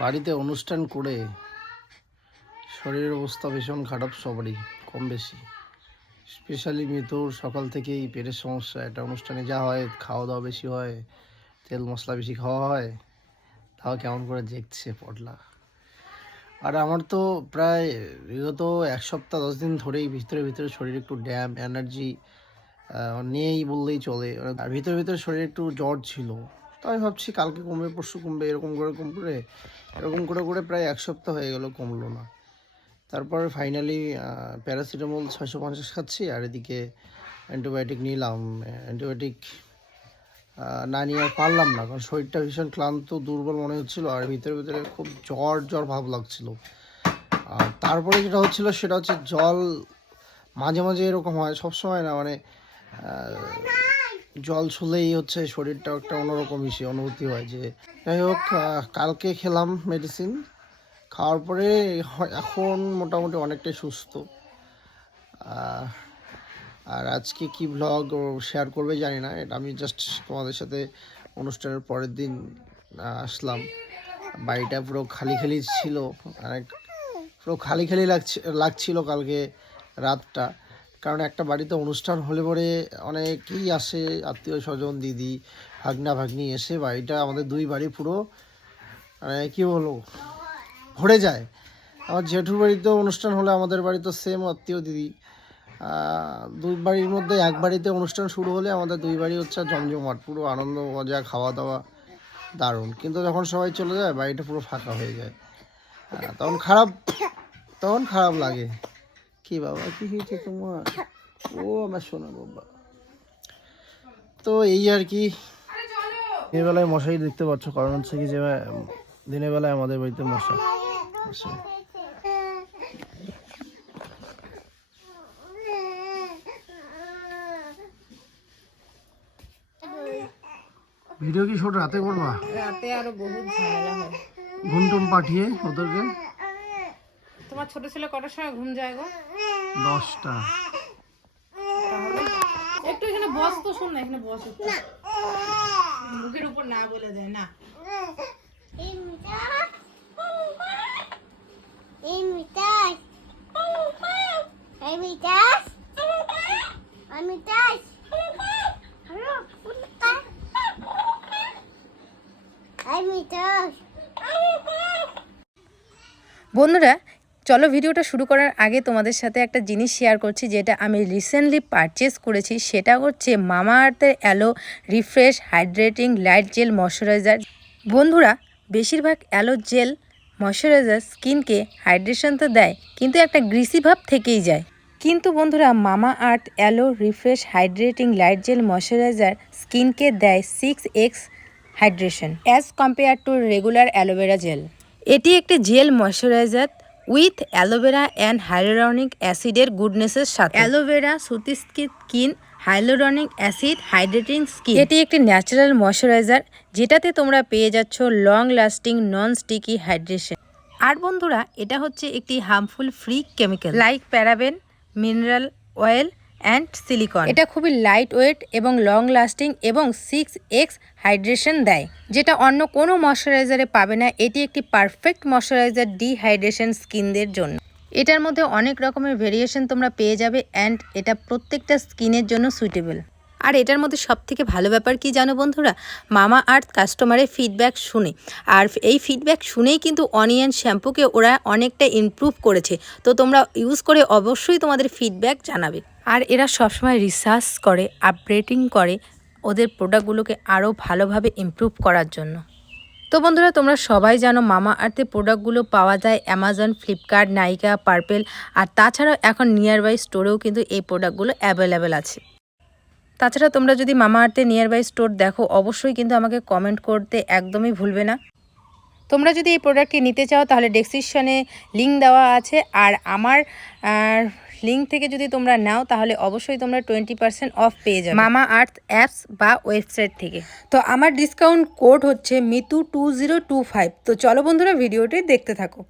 বাড়িতে অনুষ্ঠান করে শরীরের অবস্থা ভীষণ খারাপ সবারই কম বেশি স্পেশালি মৃত্যুর সকাল থেকেই পেটের সমস্যা, একটা অনুষ্ঠানে যা হয় খাওয়া দাওয়া বেশি হয়, তেল মশলা বেশি খাওয়া হয়, তাও কেমন করে দেখছে পটলা। আর আমার তো প্রায় বিগত এক সপ্তাহ, দশ দিন ধরেই ভিতরে ভিতরে শরীরে একটু ড্যাম, এনার্জি নেই বললেই চলে। আর ভিতরে ভিতরে শরীরে একটু জ্বর ছিল। তো আমি ভাবছি কালকে কমবে, পরশু কমবে, এরকম করে কম করে এরকম করে করে প্রায় এক সপ্তাহ হয়ে গেল কমলো না। তারপর ফাইনালি প্যারাসিটামল ছয়শো পঞ্চাশ খাচ্ছি, আর এদিকে অ্যান্টিবায়োটিক নিলাম। অ্যান্টিবায়োটিক না নিয়ে আর পারলাম না, কারণ শরীরটা ভীষণ ক্লান্ত, দুর্বল মনে হচ্ছিল, আর ভিতরে ভিতরে খুব জ্বর জ্বর ভাব লাগছিল। আর তারপরে যেটা হচ্ছিল, সেটা হচ্ছে জল মাঝে মাঝে এরকম হয় সব সময় না মানে জল ছুলেই হচ্ছে শরীরটা একটা অন্যরকম ইসে অনুভূতি হয় যে, যাই হোক কালকে খেলাম মেডিসিন খাওয়ার পরে এখন মোটামুটি অনেকটাই সুস্থ। আর আজকে কি ব্লগ শেয়ার করবে জানি না, এটা আমি জাস্ট তোমাদের সাথে অনুষ্ঠানের পরের দিন আসলাম। বাড়িটা পুরো খালি খালি ছিল অনেক পুরো খালি খালি লাগছে লাগছিল কালকে রাতটা। কারণ একটা বাড়িতে অনুষ্ঠান হলে পরে অনেকেই আসে, আত্মীয় স্বজন, দিদি, ভাগনা, ভাগ্নি এসে বাড়িটা, আমাদের দুই বাড়ি পুরো মানে কী বলব, ভরে যায়। আমার জেঠুর বাড়িতেও অনুষ্ঠান হলে আমাদের বাড়িতে সেম আত্মীয়, দিদি। দুই বাড়ির মধ্যে এক বাড়িতে অনুষ্ঠান শুরু হলে আমাদের দুই বাড়ি হচ্ছে জমজমাট, পুরো আনন্দ, মজা খাওয়া দাওয়া দারুণ। কিন্তু যখন সবাই চলে যায়, বাড়িটা পুরো ফাঁকা হয়ে যায়। তখন খারাপ তখন খারাপ লাগে। কি বাবা কি হয়েছে তোমার? ও আমার শোনা বাবা। তো এই আর কি। দিনের বেলায় মশাই দেখতে পাচ্ছ কারণ হচ্ছে কি যে দিনের বেলায় আমাদের বাড়িতে মশা ভিডিও কি ছোট রাতে করবা? রাতে আরও বহুত ঝামেলা হয়। ঘুম টুম পাঠিয়ে ওদেরকে? তোমার ছোট ছেলে কটার সময় ঘুম যায় গো? দশটা। একটু এখানে বস তো শোন না এখানে বস মুখের উপর না বলে দেয় না. বন্ধুরা চলো ভিডিওটা শুরু করার আগে তোমাদের সাথে একটা জিনিস শেয়ার করছি, যেটা আমি রিসেন্টলি পারচেস করেছি। সেটা হচ্ছে মামা আর্থের aloe refresh hydrating light gel moisturizer বন্ধুরা, বেশিরভাগ অ্যালো জেল ময়শ্চারাইজার স্কিনকে হাইড্রেশন তো দেয়, কিন্তু একটা গ্রিসি ভাব থেকেই যায়। কিন্তু বন্ধুরা, Mamaearth aloe refresh hydrating light gel moisturizer স্কিনকে দেয় six X hydration as compare to regular aloe vera gel এটি একটি gel moisturizer with aloe vera and hyaluronic অ্যাসিডের গুডনেসের সাথে। Aloe vera soothe skin hyaluronic acid hydrating skin. এটি একটি natural moisturiser যেটাতে তোমরা পেয়ে যাচ্ছ long lasting non sticky hydration আর বন্ধুরা এটা হচ্ছে একটি harmful free chemical like paraben mineral oil and silicone এটা খুবই লাইট ওয়েট এবং লং লাস্টিং এবং সিক্স এক্স হাইড্রেশন দেয়, যেটা অন্য কোনো ময়শ্চারাইজারে পাবে না। এটি একটি পারফেক্ট ময়শ্চারাইজার ডিহাইড্রেশন স্কিনদের জন্য। এটার মধ্যে অনেক রকমের ভেরিয়েশন তোমরা পেয়ে যাবে অ্যান্ড এটা প্রত্যেকটা স্কিনের জন্য সুইটেবল আর এটার মধ্যে সব থেকে ভালো ব্যাপার কি জানো বন্ধুরা? মামা আর্থ কাস্টমারের ফিডব্যাক শুনে। আর এই ফিডব্যাক শুনেই কিন্তু অনিয়ন শ্যাম্পুকে ওরা অনেকটা ইমপ্রুভ করেছে। তো তোমরা ইউজ করে অবশ্যই তোমাদের ফিডব্যাক জানাবে। আর এরা সবসময় রিসার্চ করে আপডেটিং করে ওদের প্রোডাক্টগুলোকে আরও ভালোভাবে ইমপ্রুভ করার জন্য। তো বন্ধুরা, তোমরা সবাই জানো মামা আর্থের প্রোডাক্টগুলো পাওয়া যায় অ্যামাজন ফ্লিপকার্ট নাইকা পার্পেল আর তাছাড়াও এখন নিয়ারবাই স্টোরেও কিন্তু এই প্রোডাক্টগুলো অ্যাভেলেবেল আছে। তাছাড়া তোমরা যদি মামা আর্থের নিয়ার বাই স্টোর দেখো অবশ্যই কিন্তু আমাকে কমেন্ট করতে একদমই ভুলবে না। তোমরা যদি এই প্রোডাক্টটি নিতে চাও তাহলে ডেসক্রিপশনে লিঙ্ক দেওয়া আছে। আর আমার লিঙ্ক থেকে যদি তোমরা নাও তাহলে অবশ্যই তোমরা টোয়েন্টি পার্সেন্ট অফ পেয়ে যাবে। মামা আর্থ অ্যাপস বা ওয়েবসাইট থেকে। তো আমার ডিসকাউন্ট কোড হচ্ছে Mitu two zero two five. তো চলো বন্ধুরা ভিডিওটি দেখতে থাকো।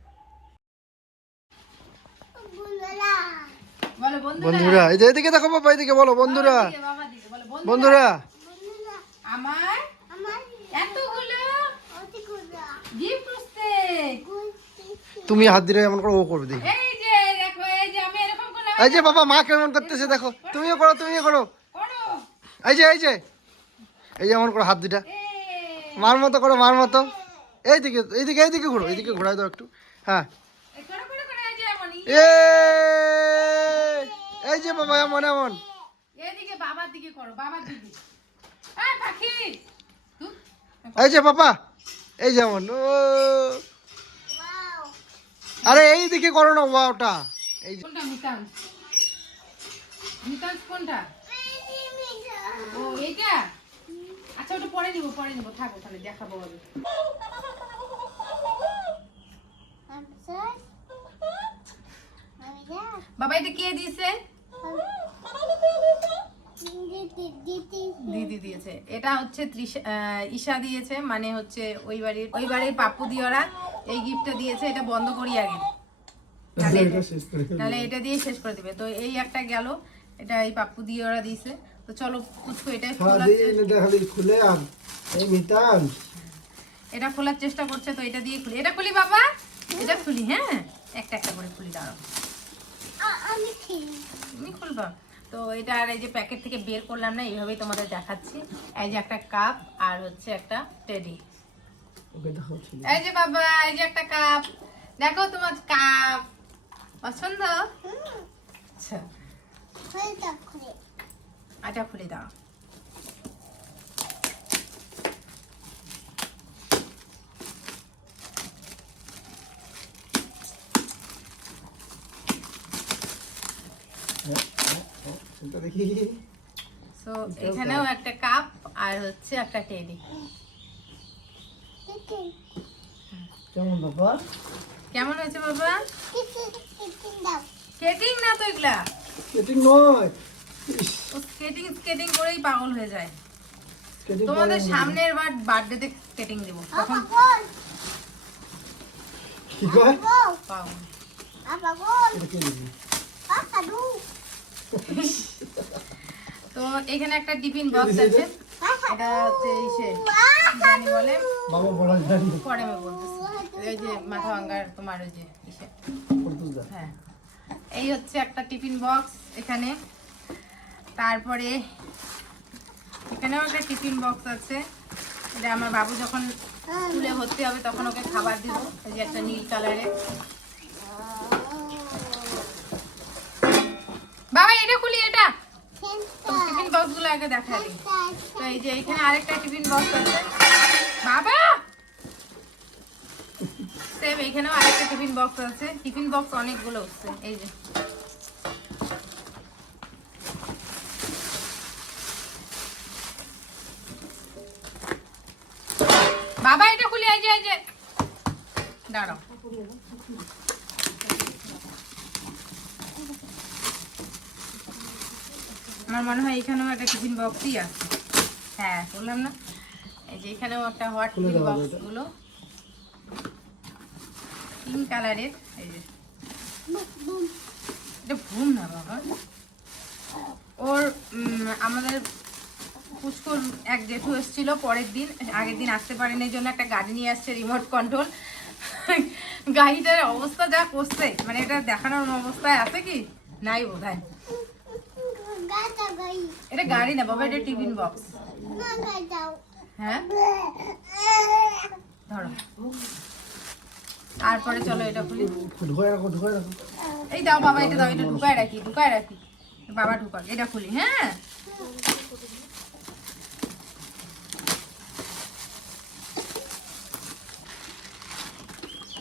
বন্ধুরা। এই যে এদিকে দেখো বাবা এদিকে বলো বন্ধুরা। বন্ধুরা আমার এতগুলো গিফট আসছে। তুমি হাত দিলে এমন করে ও করবে দেখি। এই যে দেখো এই যে আমি এরকম করলাম এই যে বাবা মা কেমন করতেছে দেখো। তুমিও করো তুমিও করো। করো। এই যে এই যে। এই যে এমন করো হাত দুটা মার মতো করো মার মতো। এইদিকে এইদিকে এইদিকে ঘুরো এইদিকে ঘোরাই দাও একটু। হ্যাঁ। এই করো করো করো এই যে এ এই যে বাবা এমন এমন। দিকে করো বাবার দিকে। এই পাখি! এই যে বাবা এই যেমন ও। আরে এইদিকে করো না ওয়াওটা এই কোনটা মিতান মিতান কোনটা? ও এইটা? আচ্ছা ওটা পরে নিব পরে নিব। থাকো তাহলে দেখাবো হবে বাবা এটা কে দিয়েছে? দিদি দিয়েছে। এটা হচ্ছে ত্রিশা আহ, ঈশা দিয়েছে মানে হচ্ছে ওই বাড়ির ওই বাড়ির পাপ্পু দিওরা এই গিফটটা দিয়েছে এটা বন্ধ করি আগে। তাহলে এটা দিয়ে শেষ করে দিবে। তো এই একটা গেল এটা এই পাপ্পু দিওরা দিয়েছে। তো চলো পুচকু এটাই খোলার চে- খালি এই মিতান এটা খোলার চেষ্টা করছে তো এটা দিয়ে খুলি। এটা খুলি বাবা! এটা খুলি হ্যাঁ? একটা একটা করে খুলি দাঁড়াও। আমি খুলবা। তো এটা আর এই যে প্যাকেট থেকে বের করলাম না এইভাবেই তোমাদের দেখাচ্ছি। এই যে একটা কাপ আর হচ্ছে একটা টেডি ওকে এই যে বাবা এই যে একটা কাপ দেখো তোমার কাপ পছন্দ? আচ্ছা। করে খুলে দাও। এটা দেখি। তো এখানেও একটা কাপ আর হচ্ছে একটা টেডি কেমন বাবা? কেমন হয়েছে বাবা? দাও স্কেটিং না তো এগুলা? স্কেটিং নয়। ও স্কেটিং স্কেটিং করেই পাগল হয়ে যায়। তোমাদের সামনের বার বার্থডেতে স্কেটিং দেবো। তখন কি কয় বল পাগল আপা বল এটা কে দিবি আপা দু তো এখানে একটা টিফিন বক্স আছে। এটা হচ্ছে ইসে জানি বলে। বাবা বড় জানি। পরে আমি বলতেছি। এই যে মাথা তোমার ওই যে ইসে। হ্যাঁ। এই হচ্ছে একটা টিফিন বক্স এখানে। তারপরে এখানেও একটা টিফিন বক্স আছে। এটা আমার বাবু যখন স্কুলে ভর্তি হবে তখন ওকে খাবার দিব। এই যে একটা নীল কালারের বাবা এটা খুলি এটা। টিফিন বক্সগুলো আগে দেখা দিই। তো এই যে এখানে আরেকটা টিফিন বক্স আছে। বাবা! সেম এখানেও আরেকটা টিফিন বক্স আছে। টিফিন বক্স অনেকগুলো হচ্ছে, এই যে। বাবা, এটা খুলি, এই যে এই যে। দাঁড়াও। আমার মনে হয় এখানেও একটা টিফিন বক্সই আছে? হ্যাঁ বললাম না। এই যে এখানেও একটা হট টিফিন বক্সগুলো পিঙ্ক কালারের এই যে। এটা ঘুম না বাবা। ওর আমাদের পুষ্কর এক জেঠু এসেছিল পরের দিন। আগের দিন আসতে পারেনি এই জন্য একটা গাড়ি নিয়ে আসছে রিমোট কন্ট্রোল গাড়িটার অবস্থা যা করছে মানে এটা দেখানোর অবস্থায় আছে কি? নাই বোধ হয় এটা গাড়ি না বাবা এটা টিফিন বক্স। হ্যাঁ? ধরো। তারপরে চলো এটা খুলি। ঢুকায় রাখো ঢুকায় রাখো। এই দাও বাবা এটা দাও এটা ঢুকায় রাখি ঢুকায় রাখি। বাবা ঢুকাক এটা খুলি হ্যাঁ?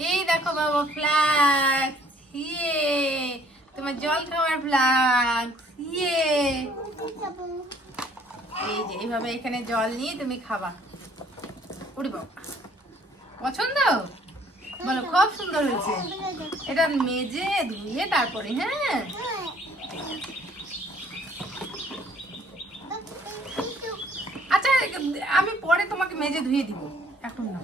এই দেখো বাবা ফ্লাক্স ইয়ে। তোমার জল খাওয়ার ফ্লাক্স ইয়ে এই যে এইভাবে এখানে জল নিয়ে তুমি খাবা। উড়ি বাবা। পছন্দ? বলো খুব সুন্দর হয়েছে। এটা মেজে ধুয়ে তারপরে হ্যাঁ। আচ্ছা আমি পরে তোমাকে মেজে ধুয়ে দিব। এখন না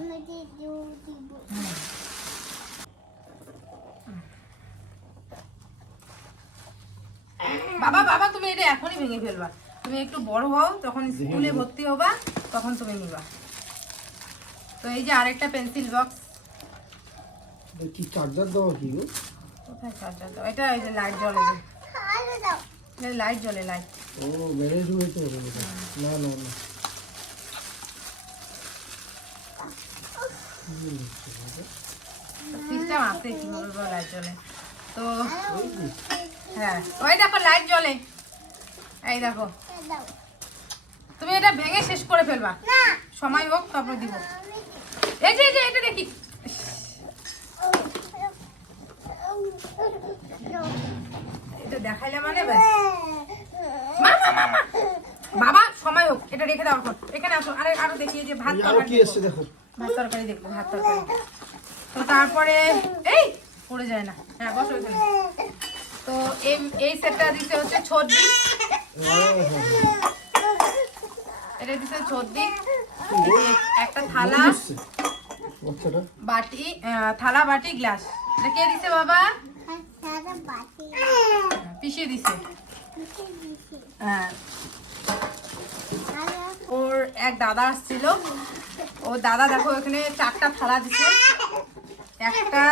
বাবা বাবা তুমি এটা এখনই ভেঙে ফেলবা। তুমি একটু বড় হও তখন স্কুলে ভর্তি হবা তখন তুমি নিবা। তো এই যে আরেকটা পেন্সিল বক্স। কি চার্জার দেওয়া কি গো? কোথায় চার্জার দাও এটা এই যে লাইট জ্বলে যে। দাও লাইট জ্বলে লাইট ও হয়েছে ওটা এটা। না না না। সিস্টেম আছে লাইট জ্বলে। তো হ্যাঁ। ওই দেখো লাইট জ্বলে। এই দেখো। তুমি এটা ভেঙে শেষ করে ফেলবা। সময় হোক তারপর দিব। এই যে এই যে এটা দেখি। এটা দেখাইলে মানে। বাবা সময় হোক এটা রেখে দাও এখন। এখানে আসো আরে আরও দেখি এই যে ভাত তরকারি দেখো। ভাত তরকারি দেখব ভাত তরকারি। তো তারপরে এই পড়ে যায় না। হ্যাঁ বসো এখানে। তো এই এই সেটটা দিতে হচ্ছে ছর্দি। এটা দিতে ছর্দি। একটা থালা, বাটি থালা, বাটি, গ্লাস। এটা কে দিছে বাবা? সারা দিছে। হ্যাঁ। ওর এক দাদা আসছিল। ও দাদা দেখো এখানে চারটা থালা দিছে। একটা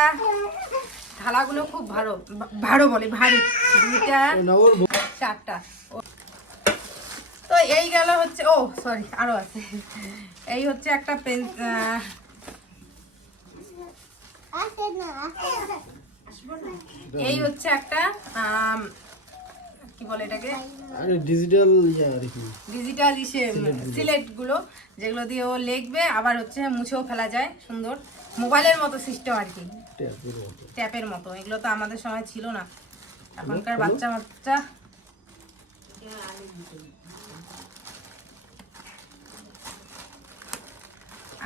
থালাগুলো খুব ভালো ভালো বলে ভারী। দুইটা চারটা। তো এই গেল হচ্ছে ও সরি আরও আছে। এই হচ্ছে একটা পেন এই হচ্ছে একটা কি বলে এটাকে? আরে ডিজিটাল ডিজিটাল ইসে সিলেটগুলো। যেগুলো দিয়ে ও লিখবে আবার হচ্ছে মুছেও ফেলা যায় সুন্দর। মোবাইলের মতো সিস্টেম আর কি। ট্যাপের মতো। এগুলো তো আমাদের সময় ছিল না। এখনকার বাচ্চা বাচ্চা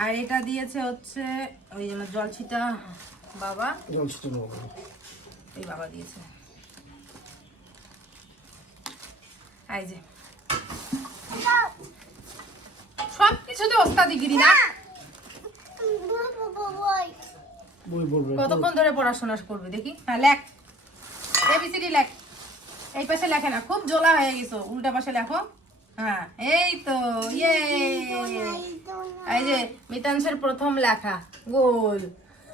আর এটা দিয়েছে হচ্ছে ওই যে আমার জলছিটা বাবা। জল ছিটানো হবে এই বাবা দিয়েছে। এই যে। সব কিছুতে ওস্তাদিগিরি না? বই কতক্ষণ ধরে পড়াশোনা করবে দেখি? হ্যাঁ লেখ। এবিসিডি লেখ। এই পাশে লেখে না খুব জোলা হয়ে গেছো উল্টা পাশে লেখো। হ্যাঁ এই তো ইয়ে। এই যে মিতাংশের প্রথম লেখা গোল।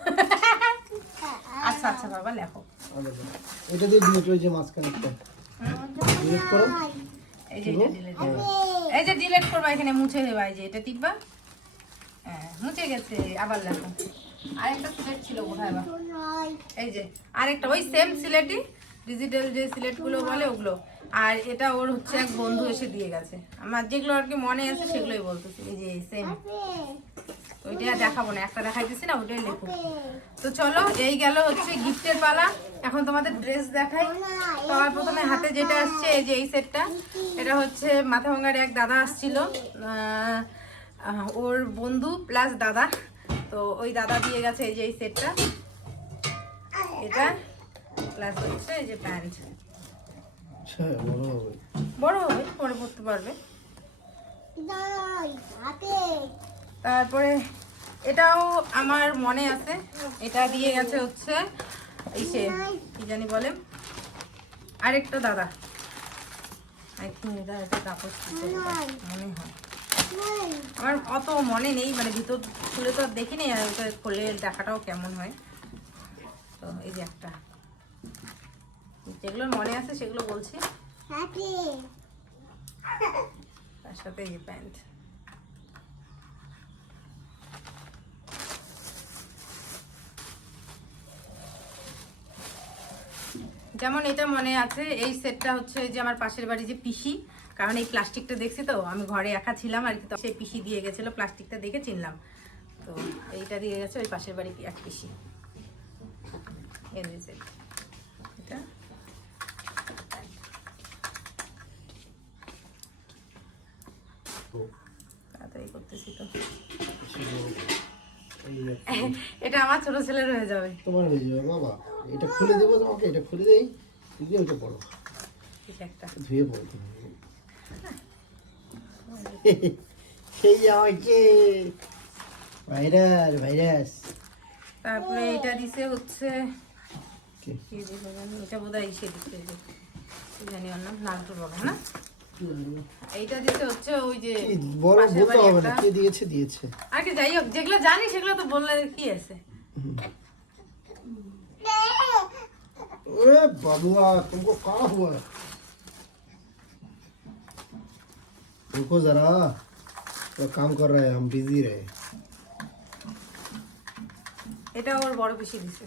আচ্ছা আচ্ছা বাবা লেখো। এটা দিয়ে ডিলিট ওই যে মাঝখানে ডিলিট করো। এই যে এটা ডিলিট এই যে ডিলিট করবা এখানে মুছে দেবা এই যে এটা টিপবা। হ্যাঁ মুছে গেছে, আবার লেখো। আরেকটা সিলেট ছিল কোথায় এই যে, আরেকটা, ওই সেম সিলেটই ডিজিটাল যে সিলেটগুলো বলে ওগুলো। আর এটা ওর হচ্ছে এক বন্ধু এসে দিয়ে গেছে। আমার যেগুলো আর কি মনে আছে সেগুলোই বলতেছি, এই যে সেম ওইটা আর দেখাবো না, একটা দেখাইতেছি না ওইটাই লেখো। তো চলো, এই গেল হচ্ছে গিফটের পালা। এখন তোমাদের ড্রেস দেখাই। সবার প্রথমে হাতে যেটা আসছে, এই যে এই সেটটা এটা হচ্ছে মাথা ভাঙার এক দাদা আসছিল। ওর বন্ধু প্লাস দাদা। তো ওই দাদা দিয়ে গেছে এই যে এই সেটটা এটা প্লাস হচ্ছে এই যে প্যান্ট আচ্ছা বড় হবে। পরে পড়তে পারবে। তারপরে এটাও আমার মনে আছে। এটা দিয়ে গেছে হচ্ছে এই সে কি জানি বলে আরেকটা দাদা। আই থিঙ্ক এটা একটা কাপড় মনে হয়। আমার অত মনে নেই মানে ভিতর খুলে তো আর দেখিনি আর ওটা খুলে দেখাটাও কেমন হয়। তো এই যে একটা। যেগুলো মনে আছে সেগুলো বলছি। তার সাথে এই প্যান্ট। যেমন এটা মনে আছে এই সেটটা হচ্ছে যে আমার পাশের বাড়ি যে পিসি কারণ এই প্লাস্টিকটা দেখছি তো আমি ঘরে একা ছিলাম আর কি তো সেই পিসি দিয়ে গেছিল প্লাস্টিকটা দেখে চিনলাম। তো এইটা দিয়ে গেছে ওই পাশের বাড়ি এক পিসি। এটা। তাড়াতাড়ি করতেছি তো। এটা আমার ছোট ছেলের হয়ে যাবে। তোমার হয়ে যাবে বাবা। এটা খুলে দেবো তোমাকে এটা খুলে দেই দিয়ে ওইটা পড়ো। একটা। ধুয়ে পড়ো। ভাইরাস তারপরে এটা দিছে হচ্ছে এটা বোধ হয় সে দিচ্ছে জানি বাবা না? এইটা দিতে হচ্ছে ওই যে বড় বলতে হবে কে দিয়েছে দিয়েছে। আগে যাই হোক যেগুলো জানি সেগুলো তো বললে কি আছে? ওরে বাবুয়া তোমাকে কারা হুয়া रुको जरा थोड़ा काम कर रहे हैं हम बिजी रहे এটা ওর বড় পিসি দিছে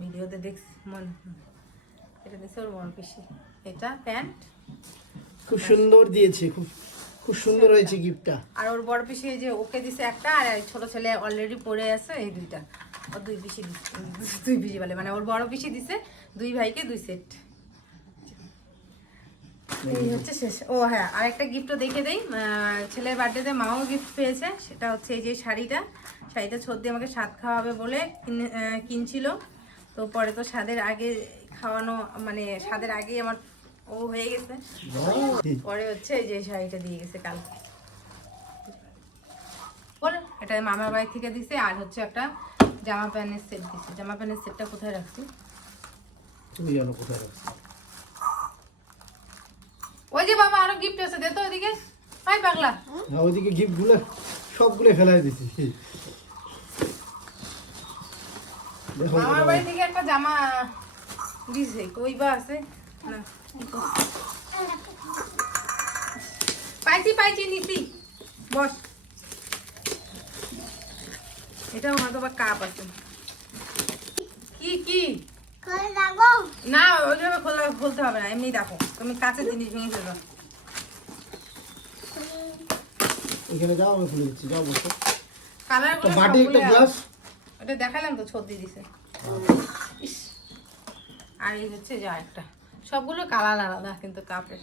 ভিডিওতে দেখছি মনে এটা দিছে ওর বড় পিসি এটা প্যান্ট খুব সুন্দর দিয়েছে খুব খুব সুন্দর হয়েছে গিফটটা আর ওর বড় পিসি এই যে ওকে দিছে একটা আর এই ছোট ছেলে অলরেডি পড়ে আছে এই দুইটা ওর দুই পিসি দিছে দুই পিসি বলে মানে ওর বড় পিসি দিছে দুই ভাইকে দুই সেট হচ্ছে শেষ। ও হ্যাঁ আরেকটা গিফটও দেখে দেই। ছেলের বার্থডেতে মাও গিফট পেয়েছে। সেটা হচ্ছে এই যে শাড়িটা। শাড়িটা সর্দি আমাকে স্বাদ খাওয়াবে বলে কিনছিল। তো পরে তো স্বাদের আগে খাওয়ানো মানে স্বাদের আগেই আমার ও হয়ে গেছে। পরে হচ্ছে এই যে শাড়িটা দিয়ে গেছে কাল বল, এটা মামার বাড়ি থেকে দিছে। আর হচ্ছে একটা জামা প্যান্টের সেট দিছে। জামা প্যান্টের সেটটা কোথায় রাখছি? তুমি জানো কোথায় রাখছি। ওই যে বাবা আরও গিফট আছে দে তো ওইদিকে। হাই পাগলা। ওইদিকে গিফটগুলো সবগুলো ফেলাই দিছি আমার বাড়ি থেকে একটা জামা দিছে কই বা আছে? না। পাইছি পাইছি নিছি। বস। এটাও হয়তো বা কাপ আছে। কি কি? না ওইভাবে খোলা খুলতে হবে না এমনি দেখো তুমি কাঁচের জিনিস নিয়ে ফেলো এখানে যাও আমি খুলে দিচ্ছি যাও বসো। কালার বাটি একটা গ্লাস ওটা দেখালাম তো ছর্দি দিছে। ইস। আর এই হচ্ছে যা একটা সবগুলো কালার আলাদা কিন্তু কাপের।